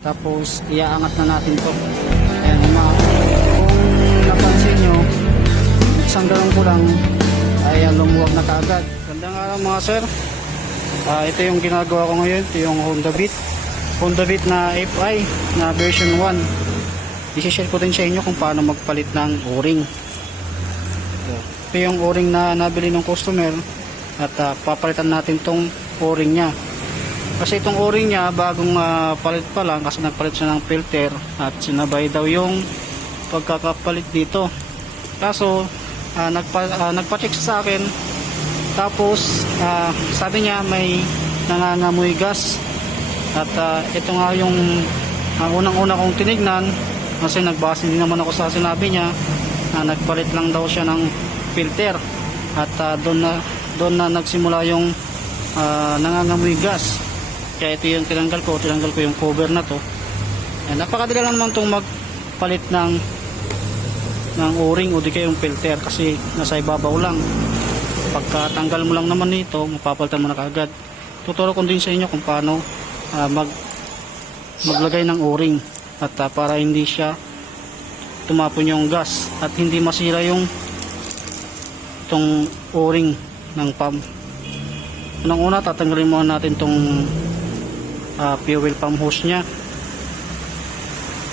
Tapos iaangat na natin to. Ayan, kung napansin nyo, isang galong ko lang ay lumuwag na kaagad. Gandang araw mga sir. Ito yung ginagawa ko ngayon. Ito yung Honda Beat na FI na version 1. I-share ko din sa inyo kung paano magpalit ng o-ring. Ito yung o-ring na nabili ng customer at papalitan natin tong o-ring nya. Kasi itong o-ring nya bagong palit pa lang kasi nagpalit siya ng filter at sinabay daw yung pagkakapalit dito. Kaso nagpa-check sa akin, tapos sabi niya may nangangamoy gas. At ito nga yung unang-una kong tinignan kasi nagbase din naman ako sa sinabi niya na nagpalit lang daw siya ng filter at doon na nagsimula yung nangangamoy gas. Kaya ito yung tinanggal ko yung cover na to. Napakadali lang naman itong magpalit ng o-ring o di kaya yung filter kasi nasa ibabaw lang. Pagkatanggal mo lang naman nito, mapapalitan mo na kaagad. Tuturo ko din sa inyo kung paano maglagay ng o-ring at para hindi siya tumapon yung gas at hindi masira yung itong o-ring ng pump. Unang-una tatanggalin muna natin itong fuel pump hose nya.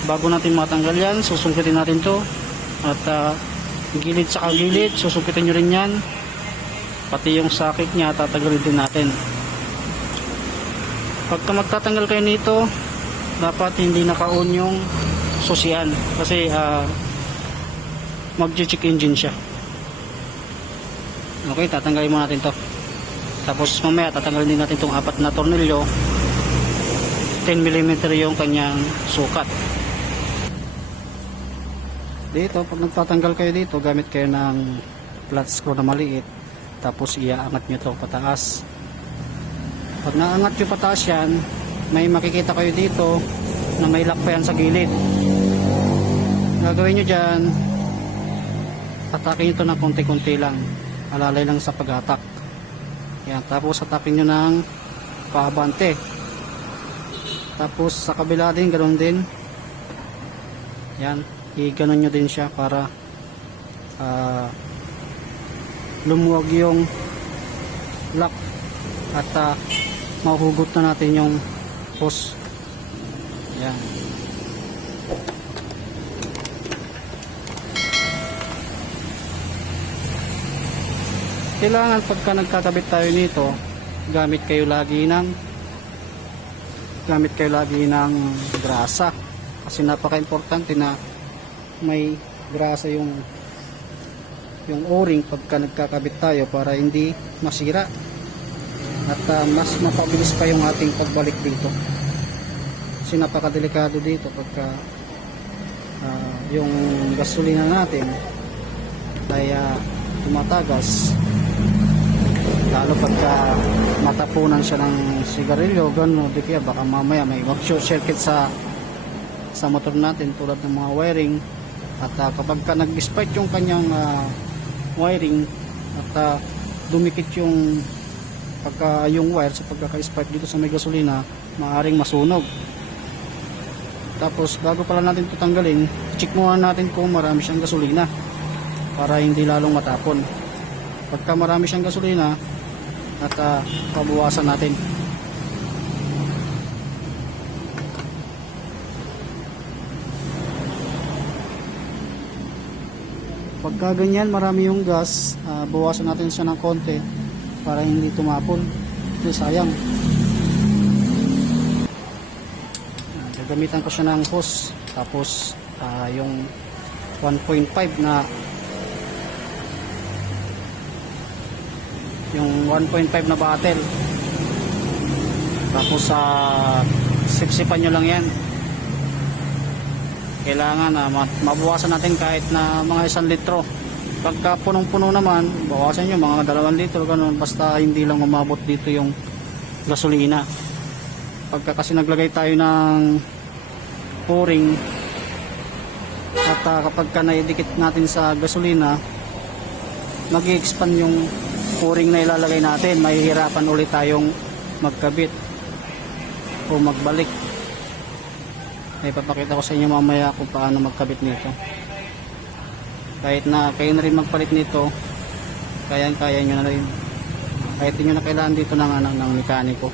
Bago natin matanggal yan, susungkitin natin to at gilid sa kagilid susungkitin nyo rin yan, pati yung socket nya tatanggalin din natin. Pagka magtatanggal kayo nito, dapat hindi naka-on yung susian kasi mag-check engine siya. Okay, tatanggalin mo natin to. Tapos mamaya tatanggalin din natin itong 4 na tornilyo. 10mm yung kanyang sukat. Dito, pag nagtatanggal kayo dito, gamit kayo ng flat screw na maliit. Tapos iaangat nyo to pataas. Pag naangat nyo pataas yan, may makikita kayo dito na may lock pa yan sa gilid. Gagawin nyo dyan, atakin nyo to ng konti-konti lang. Alalay lang sa pag-atak. Yan, tapos atakin nyo ng paabante. Tapos sa kabila din, ganoon din. Yan, i-ganon nyo din siya para lumuwag yung lock at mahuhugot na natin yung hose. Yan. Kailangan pagka nagkakabit tayo nito, gamit kayo lagi ng grasa kasi napaka-importante na may grasa yung o-ring pagka nagkakabit tayo para hindi masira at mas mapabilis pa yung ating pagbalik dito kasi napakadelikado dito pagka yung gasolina natin ay tumatagas, lalo pagka matapunan siya ng sigarilyo, gano'n, di kaya baka mamaya may mag-short circuit sa motor natin tulad ng mga wiring. At kapag ka nag-spike yung kanyang wiring at dumikit yung yung wire sa pagkaka-spike dito sa may gasolina, maaaring masunog. Tapos bago pala natin ito tanggalin, check muna natin kung marami siyang gasolina para hindi lalong matapon. Pagka marami siyang gasolina at pabawasan natin. Pagka ganyan marami yung gas, bawasan natin siya ng konti para hindi tumapon. Ito sayang. Gagamitan ko siya ng hose, tapos yung 1.5 na bottle, tapos sipsipan nyo lang yan. Kailangan mabawasan natin kahit na mga 1 litro. Pagka punong-puno naman, bawasan nyo mga 2 litro, ganun, basta hindi lang umabot dito yung gasolina. Pagka kasi naglagay tayo ng o-ring at kapag ka naidikit natin sa gasolina, mag-i-expand yung o-ring na ilalagay natin, mahihirapan ulit tayong magkabit o magbalik. Ay papakita ko sa inyo mamaya kung paano magkabit nito. Kahit na kayo na rin magpalit nito, kaya nyo na rin. Kahit hindi nyo na kailangan dito ng mekaniko.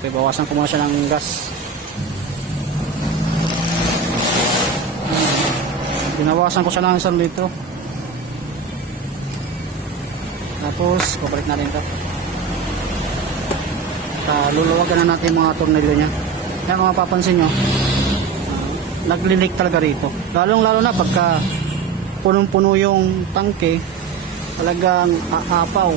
Okay, bawasan ko muna siya ng gas. Binawasan ko siya ng 1 litro. Tapos papalit natin ito. Luluwagan na natin yung mga tornilyo nya. Kaya kung mapapansin nyo, naglilik talaga rito. Lalong lalo na pagka punong-puno yung tangke, talagang aapaw.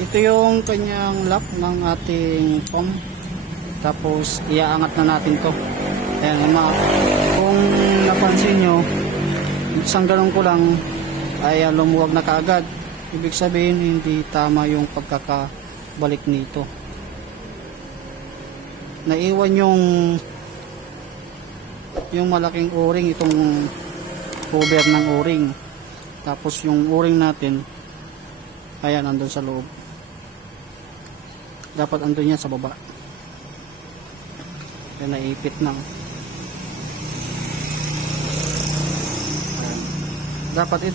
Ito yung kanyang lock ng ating pump. Tapos iaangat na natin to. Ayan, kung napansin nyo, isang galon ko lang ay lumuwag na kaagad. Ibig sabihin hindi tama yung pagkakabalik nito. Naiwan yung malaking o-ring, itong cover ng o-ring. Tapos yung o-ring natin, ayan, andun sa loob. Dapat andun yan sa baba. Kaya naipit na. Dapat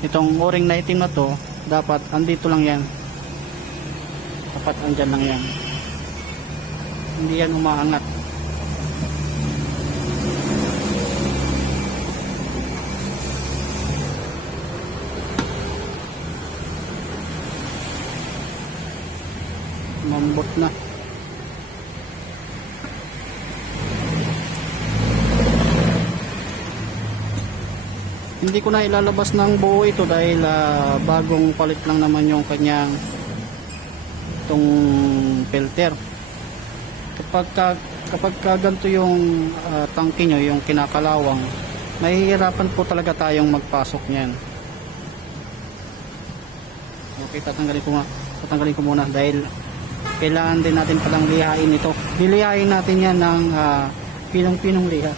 itong o-ring na itim na to, dapat andito lang yan. Dapat andyan lang yan. Hindi yan umaangat. Mambot na. Hindi ko na ilalabas ng buo ito dahil bagong palit lang naman yung kanyang itong filter. Kapag ganito yung tangke nyo, yung kinakalawang, mahihirapan po talaga tayong magpasok niyan. Okay, tatanggalin ko muna dahil kailangan din natin palang lihain ito. Lilihain natin yan ng pinong-pinong liha.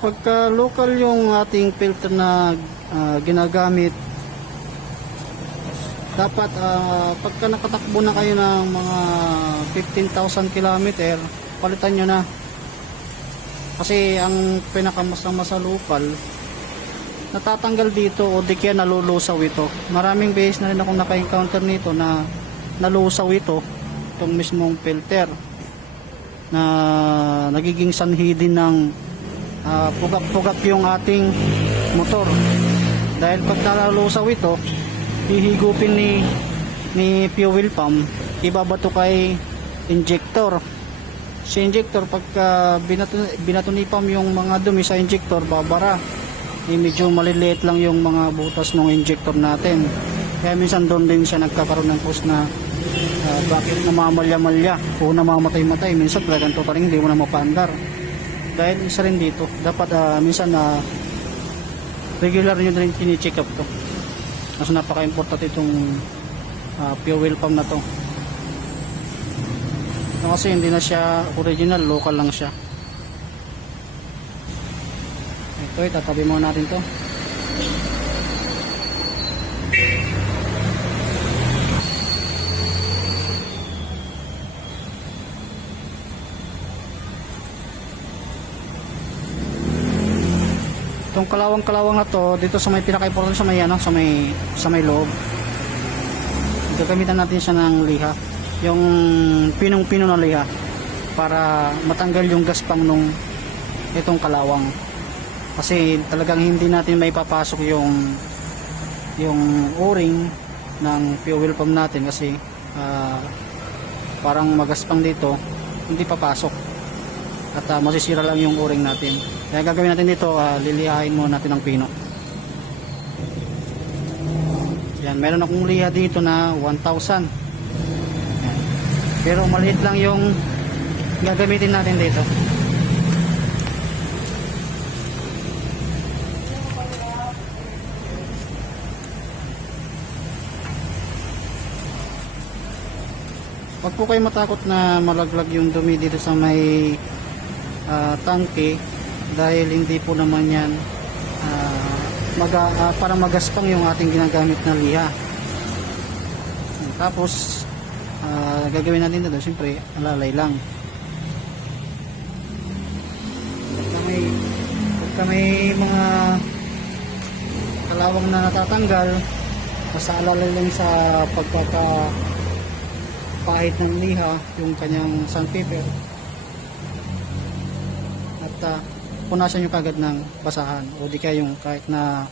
Pagka local yung ating filter na ginagamit, dapat pagka nakatakbo na kayo ng mga 15,000 km, palitan nyo na. Kasi ang pinakamasama sa local, natatanggal dito o di kaya nalulusaw ito. Maraming beses na rin akong naka-encounter nito na nalusaw ito, itong mismong filter, na nagiging sanhi din ng pugak-pugak yung ating motor. Dahil pag nalalusaw ito, hihigupin ni fuel pump, ibabato kay injector. Si injector, pagka binato ni pump yung mga dumi sa injector, babara. Medyo maliliit lang yung mga butas ng injector natin. Kaya minsan doon din siya nagkakaroon ng cause na bakit namamalya-malya o namamatay-matay. Minsan talagang totaling hindi mo na mapaandar. Dahil isa rin dito, dapat minsan regular nyo rin tini-check up to. Kasi napaka-important itong fuel pump na to. Kasi hindi na siya original, local lang siya. Ito, itatabi muna natin to. Itong kalawang-kalawang na to, dito sa may pinaka-important sa may sa may loob. Gagamitan natin siya ng liha, yung pinong-pino na liha, para matanggal yung gaspang nung itong kalawang. Kasi talagang hindi natin may papasok yung o-ring ng fuel pump natin kasi parang magaspang dito, hindi papasok at masisira lang yung o-ring natin. Kaya gagawin natin dito, lilihain muna natin ang pino. Yan, meron akong liha dito na 1,000. Yan. Pero maliit lang yung gagamitin natin dito. Huwag po kayo matakot na malaglag yung dumi dito sa may tangke, dahil hindi po naman yan para magaspang yung ating ginagamit na liha. Tapos gagawin natin dito, siyempre alalay lang. Pagka may mga kalawang na natatanggal, basta alalay lang sa pagkakapahit ng liha yung kanyang sandpaper, at punasan nyo kagad ng basahan, o di kaya yung kahit na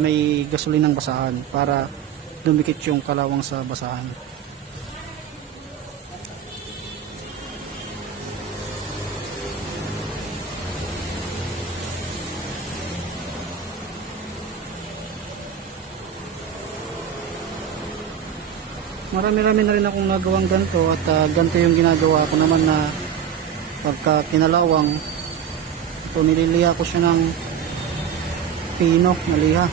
may gasolinang basahan para dumikit yung kalawang sa basahan. Marami-rami na rin akong nagawang ganito, at ganito yung ginagawa ko naman na pagka kinalawang. So nililiha ko siya ng pino na liha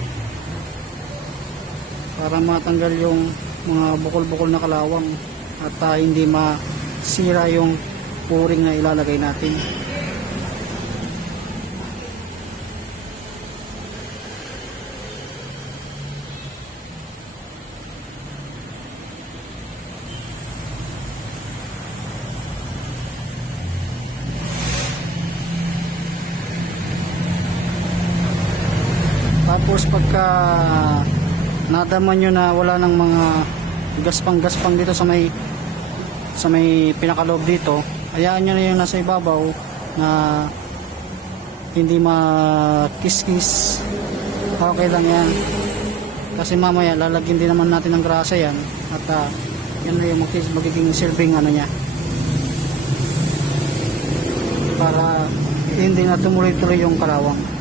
para matanggal yung mga bukol-bukol na kalawang, at hindi masira yung puring na ilalagay natin. Tapos pagka nadama nyo na wala ng mga gaspang-gaspang dito sa may pinakaloob dito, hayaan nyo na yung nasa ibabaw na hindi makis-kis. Okay lang yan, kasi mamaya lalagyan din naman natin ng grasa yan, at yan na yung magiging silbing ano niya, para hindi na tumuloy-tuloy yung kalawang.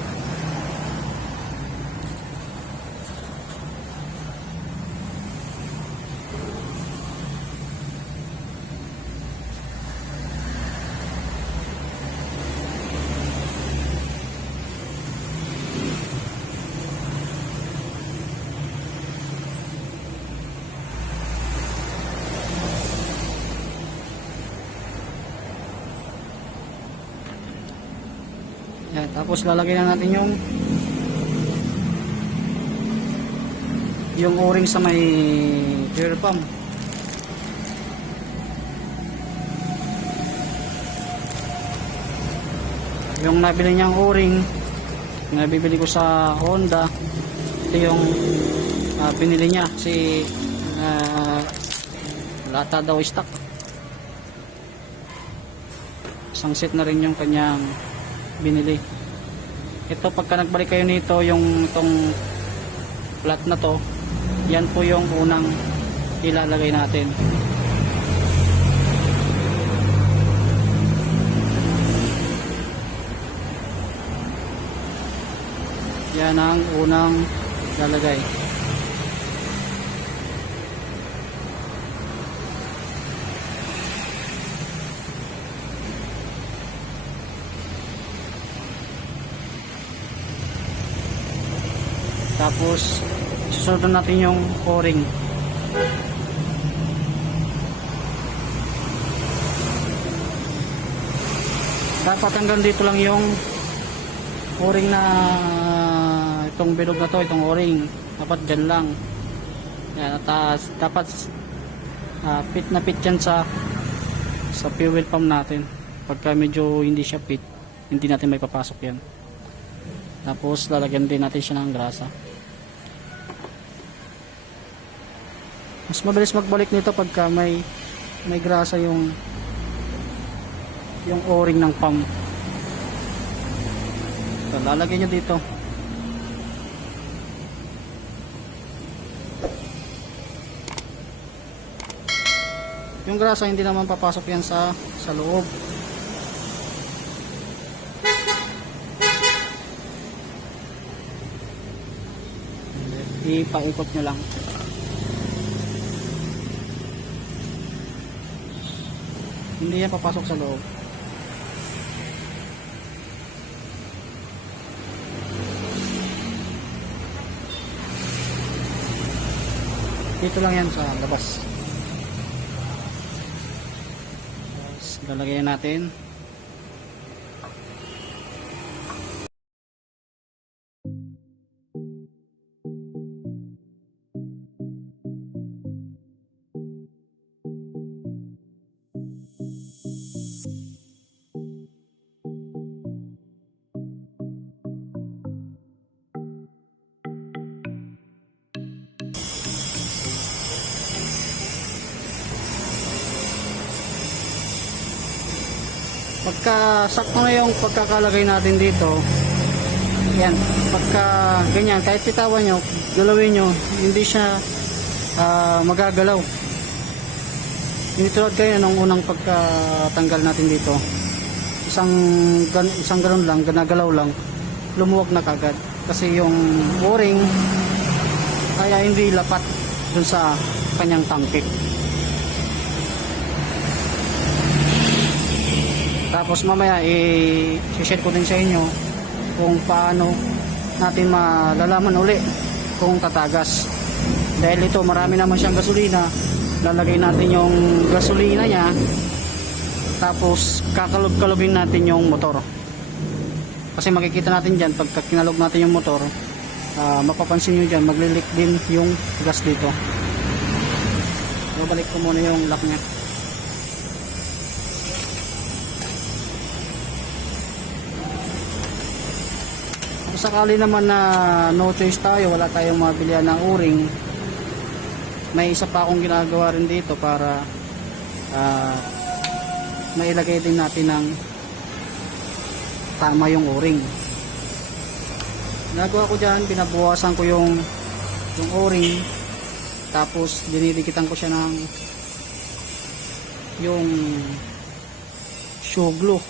Yan, tapos lalagay na natin yung o-ring sa may fuel pump. Yung nabili niyang o-ring, yung nabibili ko sa Honda, ito yung binili niya, si lata daw stock. Isang set na rin yung kanyang binili. Ito, pagka nagbalik kayo nito, itong flat na to, yan po yung unang ilalagay natin. Yan ang unang lalagay. Tapos susunod natin yung o-ring. Dapat hanggang dito lang yung o-ring na itong bilog na to, itong o-ring. Dapat dyan lang. Yan, at dapat fit na fit yan sa fuel pump natin. Pagka medyo hindi siya fit, hindi natin may papasok yan. Tapos lalagyan din natin siya ng grasa. Mas mabilis magbalik nito pagka may grasa yung o-ring ng pump. So, lalagyan nyo dito. Yung grasa hindi naman papasok yan sa loob. ipaikot nyo lang. Hindi yan papasok sa loob. Dito lang yan sa labas. Tapos lalagyan natin. Pagka sakto na yung pagkakalagay natin dito, yan, pagka ganyan, kahit pitawan nyo, galawin nyo, hindi siya magagalaw. Hindi tulad kayo nung unang pagkatanggal natin dito, isang galon lang, ganagalaw lang, lumuwag na kagad. Kasi yung o-ring kaya hindi lapat dun sa kanyang tangkik. Tapos mamaya i-share ko din sa inyo kung paano natin malalaman uli kung tatagas. Dahil ito marami naman siyang gasolina, lalagay natin yung gasolina niya, tapos kakalog-kalogin natin yung motor. Kasi makikita natin dyan pagka kinalog natin yung motor, mapapansin nyo dyan maglilik din yung gas dito. Babalik ko muna yung lock nya. Sakali naman na no choice tayo, wala tayong mabilihan ng o-ring, may isa pa akong ginagawa rin dito para mailagay din natin ng tama yung o-ring. Ginagawa ko dyan, binabawasan ko yung o-ring, tapos dinidikitan ko siya ng yung shoe glue.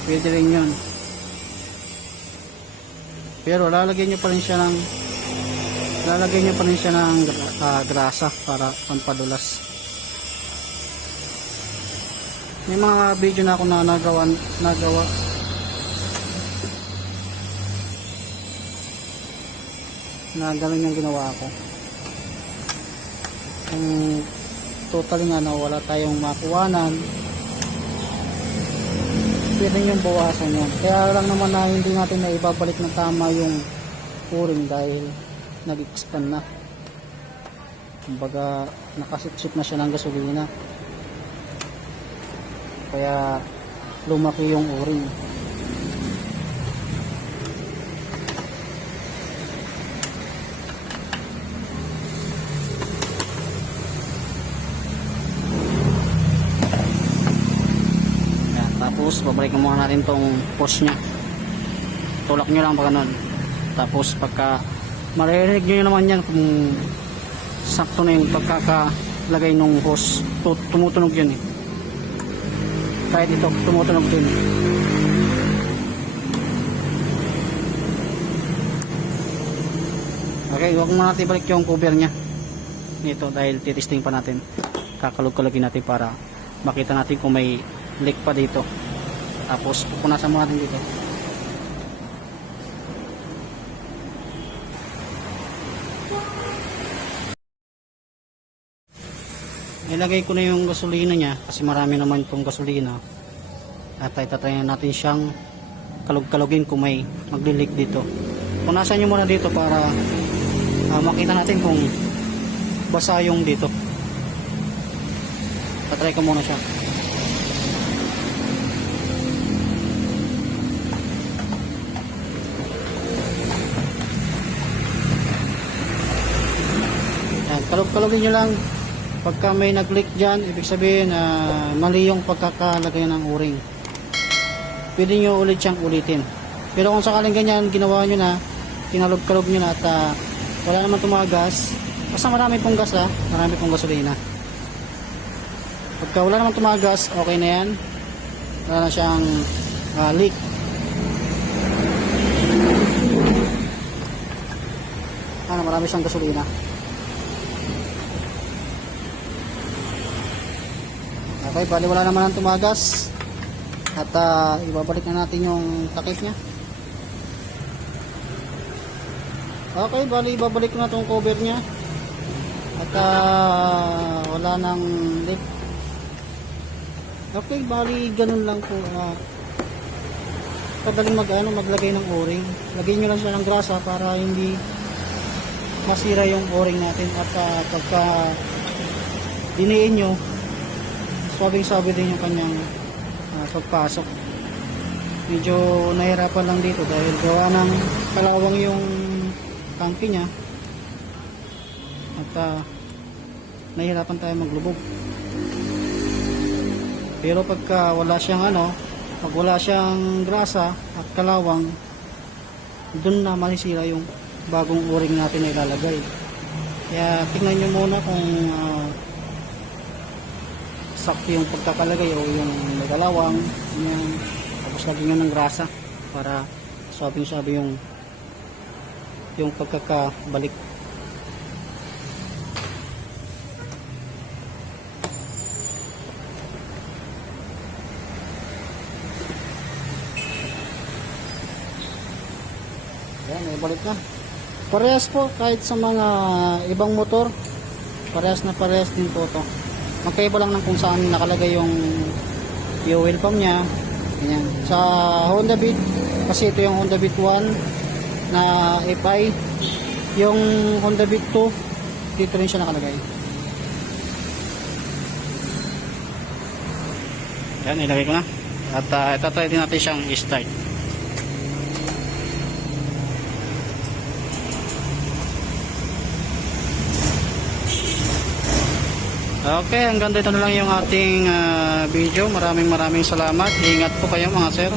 Pwede rin yun. Pero lalagyan nyo pa rin siya ng grasa para pampadulas. May mga video na ako na nagawa na ganun yung ginawa ko. Kung totally nga na wala tayong makuwanan, pwede yung bawasan yan. Kaya lang naman na hindi natin na ibabalik na tama yung o-ring dahil nag-expand na. Kumbaga nakasipsip na siya ng gasolina. Kaya lumaki yung o-ring. Tapos babalik muna natin tong post nya, tulak nyo lang pag ganun. Tapos pagka maririnig nyo naman yan kung sakto na yung pagkakalagay ng hose, tumutunog yun eh. Kahit ito tumutunog din. Okay, huwag muna natin balik yung cover nya nito dahil titesting pa natin, kakalog-kalogin natin para makita natin kung may leak pa dito. Tapos pupunasan mo natin dito. Ilagay ko na yung gasolina niya kasi marami naman itong gasolina. At itatry natin siyang kalog-kalogin kung may magli-leak dito. Punasan nyo muna dito para makita natin kung basa yung dito. Tatry ko muna siya. Kalog-kalogin nyo lang. Pagka may nag-leak dyan, ibig sabihin mali yung pagkakalagay ng o-ring. Pwede nyo ulit siyang ulitin. Pero kung sakaling ganyan ginawa nyo na, kinalog-kalog nyo na at wala naman tumagas, basta marami pong gas marami pong gasolina. Pagka wala naman tumagas, okay na yan. Wala na siyang leak. na marami siyang gasolina. Okay, bali wala naman ang tumagas. At ibabalik na natin yung takip niya. Okay, bali ibabalik na itong cover niya. At wala nang leak. Okay, bali ganun lang po. Kadaling maglagay ng o-ring. Lagyan nyo lang siya ng grasa para hindi masira yung o-ring natin. At pagka diniin nyo, sabing-sabi din yung kanyang pagpasok. Medyo nahirapan lang dito dahil gawa ng kalawang yung tangke niya. At nahihirapan tayo maglubog. Pero pagka wala siyang pag wala siyang grasa at kalawang, dun na masisira yung bagong o-ring natin na ilalagay. Kaya tingnan nyo muna kung sakto yung pagkakalagay o yung may kalawang, tapos lagyan nyo ng grasa para sabing-sabi yung pagkakabalik. Ayan, may balik na. Parehas po kahit sa mga ibang motor, parehas din po to. Magkaiba lang ng kung saan nakalagay yung fuel pump nya. Ayan. Sa Honda Beat, kasi ito yung Honda Beat 1 na FI. Yung Honda Beat 2, dito rin siya nakalagay. Ayan, ilagay ko na. At itatry din natin siyang i-start. Okay, hanggang dito na lang yung ating video. Maraming salamat. Ingat po kayo mga sir.